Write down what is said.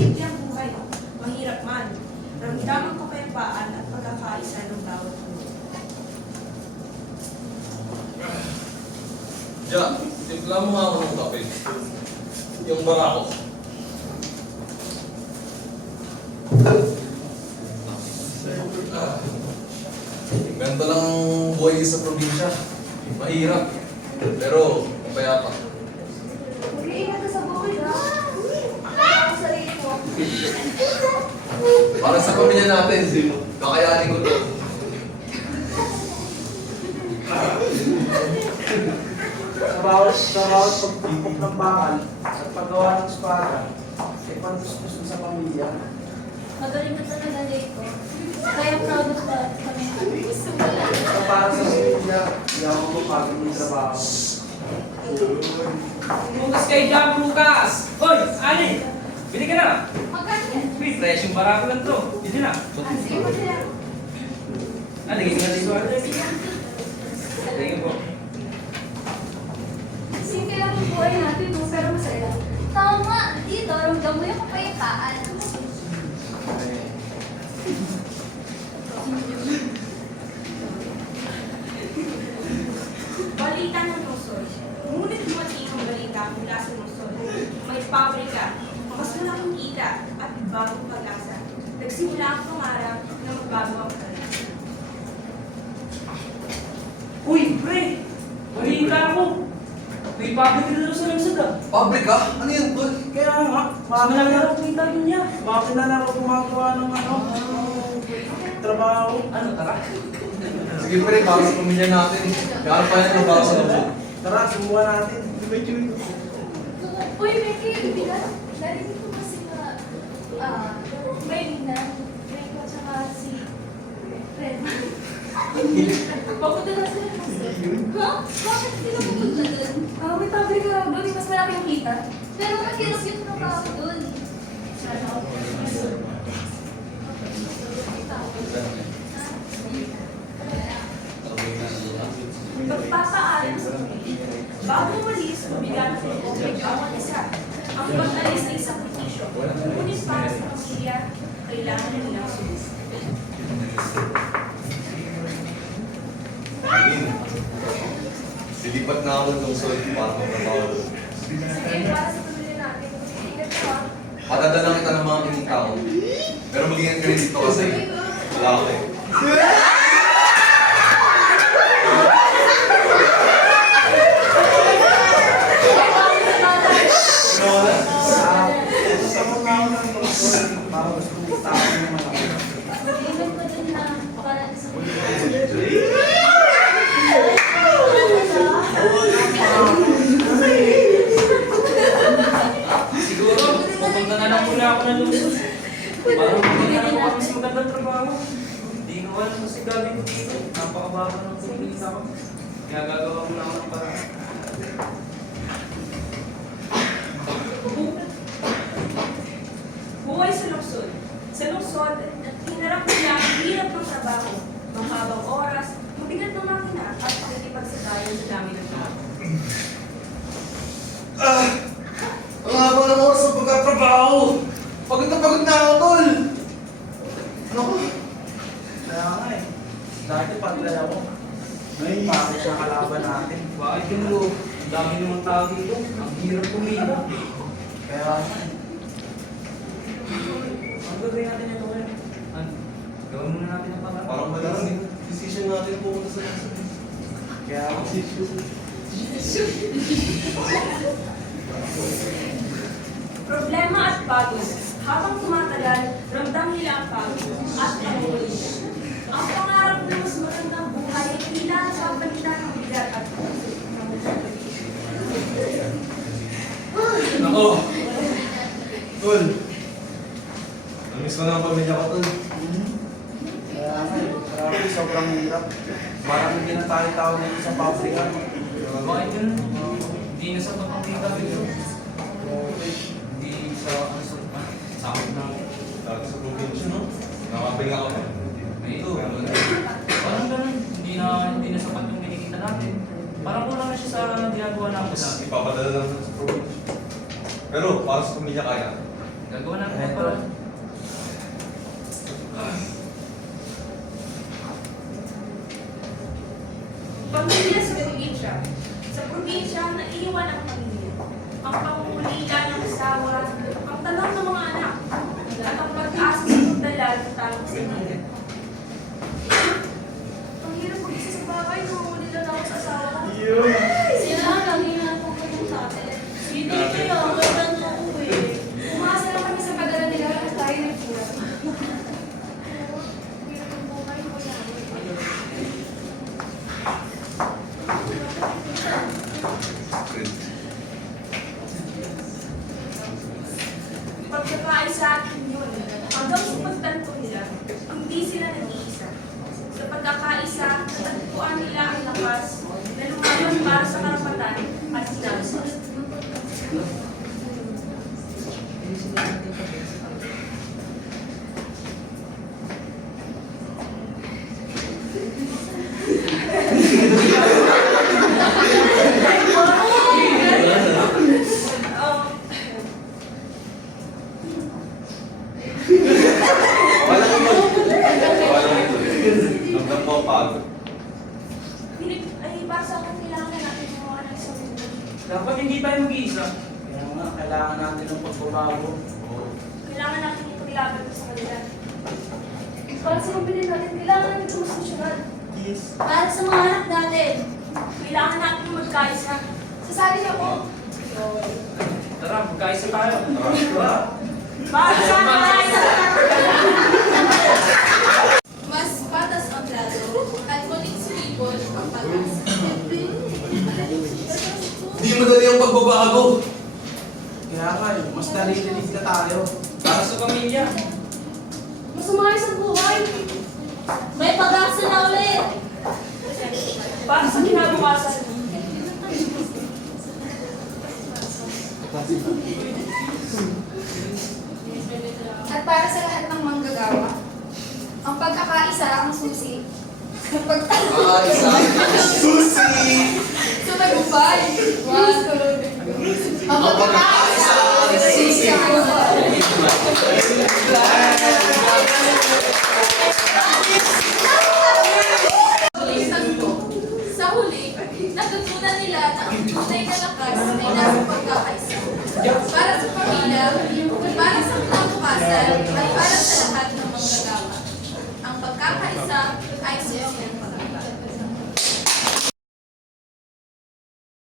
simple ang buhay. Mahirap man. Ramdam ang kapayapaan at pagkakaisa ng bawat mundo. Ja, timpla mo nga ako ng kape. Yung barako. Ganito lang ang buhay sa probinsya. Mahirap. Pero, mapayapa. Mag-iingat ka sa bukid, ha? Ang sarili mo. Para sa pamilya natin, kakayanin ko to. Sa bawat pagpupok ng bakal at paggawa ng espada, ay pantustos sa pamilya. Magaling ka talaga, Leiko. Kaya proud of that kami. At para sa pamilya, hindi ako mapagod ng trabaho. Bukas kayo dyan, bukas! Hoy, Ali! Bili ka na! Magkano yan? Uy, fresh yung barako lang to. Bili na. Sige mo sila. Lagay ka na dito, Ali. Lagay po. Simple lang ang buhay natin, no? Pero masaya. Tama! Dito, ramdam mo yung kapayapaan. Balita ng lungsod. Ngunit dumating ang balita mula sa lungsod. May pabrika, mas malaking kita, at bagong pag-asa. Nagsimula ang pangarap na magbago ang kanila. Uy, pre! Balita ako! May public dito sa lungsod ah. Pabrika? Ano yan, tol? Kaya nga, Mas malaki ako kumita rin niya. mga kilala ko gumagawa ng trabaho. Ano, tara? Sige pre, para sa pamilya natin. Kaya pa yan para sa loob. Tara, subukan natin. Uy, Becky, bibigan. Narinig ko kasi na, may Lina, may ko, tsaka si Fred. Papunta na sila kasi. Ha? Bakit hindi na pupunta dun? May pabrika raw doon, mas malaki yung kita. Pero makilas yung trabaho dun. Magpapaalam sa pamilya. Bago umalis, mabigat ang medyo ang isa. Ang pag-alis ay sakripisyo. Ngunit para sa pamilya, kailangan nilang sulis. Silipat na ako ng lungsod para magtrabaho doon. Sige, para sa pamilya natin. Ingat ka. Patadalang kita ng mga kinita ko. Pero mag-ingat ka rin dito kasi wala ako eh. Sa mga ng lungsod, para mas kumita ako ng malaki. Mag-iingat ka din na para sa pamilya. Siguro, pupunta na lang muna ako ng lungsod. Para magiging ako mas magandang trabaho. Hindi ko alam kung si gagawin ko dito. Napakababa ng kumita ko. Kaya gagawa ko na ako ng paraan. Buhay sa lungsod. Sa lungsod, hinarap nila ang hirap ng trabaho, mahabang oras, mabigat ng makina, at pakikipagsadayan sa dami ng tao. Ang haba ng oras ng pagkatrabaho! Pagod na ako, tol! Ano ko? Kaya nga eh. Dati pagdala ako. Ngayon, bakit siya kalaban natin? Bakit yung lo? Ang dami naman tao dito. Ang hirap kumita. Kaya nga eh. Ang gagawin natin ito ngayon. Gawin muna natin ang paraan. Parang madalang yung decision natin pumunta sa lungsod. Kaya nga. Problema at pagod. Habang tumatagal, ramdam nila ang pagod at pangulit. Ang pangarap na mas magandang buhay ay tila sa palitan ng bigat at Nako! Tol! Namiss ko na ang pamilya ko, tol. Kaya nga eh. Grabe, sobrang hirap. Maraming ginatali-tao na sa pabrika. Bakit yun? Hindi na sa pagkakita dito. Hindi sa sakot ng Dati sa probinsya, no? Nakapinga ako. ito. Parang ganun. Hindi na sapat yung kinikita natin. Parang kulang na siya sa ginagawa namin dati. Ipapadala lang sa probinsya. Pero para sa pamilya kaya. Gagawa natin ang Eto. paraan. Pamilya sa probinsya. Sa probinsya, naiiwan ang pamilya. Ang pangungulila ng asawa, ang tanong ng mga anak, at ang pag-asa sa pagdala ng tanong sa mga. Ang hirap mag-isa sa bahay, nangungulila na ako sa asawa ko. Sila, lagi na nagpupunta sa atin. Hindi kayo, magandang ako eh. Umasa lang kami sa padala nila at tayo nagpura. Pagkakain sa akin yun, hanggang sa pagtanto nila, hindi sila nag-iisa. Sa pagkakaisa, natagpuan nila ang lakas na lumayon para sa karapatan at sinasa. Walang ito. Walang ito. Hanggang mo pagod. Ay, para sa akin, kailangan na natin gumawa ng isang mundo. Dapat hindi tayo mag-iisa. Kaya nga, kailangan natin ng pagbabago. Oo. Kailangan natin ipaglaban sa kanila. Para sa pamilya natin, kailangan natin sumusyonan. Para sa mga anak natin, kailangan natin magkaisa. Sasali ako. Tara, magkaisa tayo. Tara. Para sa kanila! Mas patas ang plato at muling sumipon ang patas. Hindi madali ang pagbabago. Kaya nga, mas nalililig na tayo. Para sa pamilya. Mas umayos ang buhay. May pag-asa na ulit! Para sa kinabukasan. At para sa lahat ng manggagawa, ang pagkakaisa ang susi. Ang Isa. Susi! Sumagumpay. Ang pagkakaisa ang susi. Sa huli, natutunan nila na ang tunay na lakas ay nasa pagkakaisa. Para sa pamilya, para sa kinabukasan, at para sa lahat ng manggagawa. Ang pagkakaisa ay susi.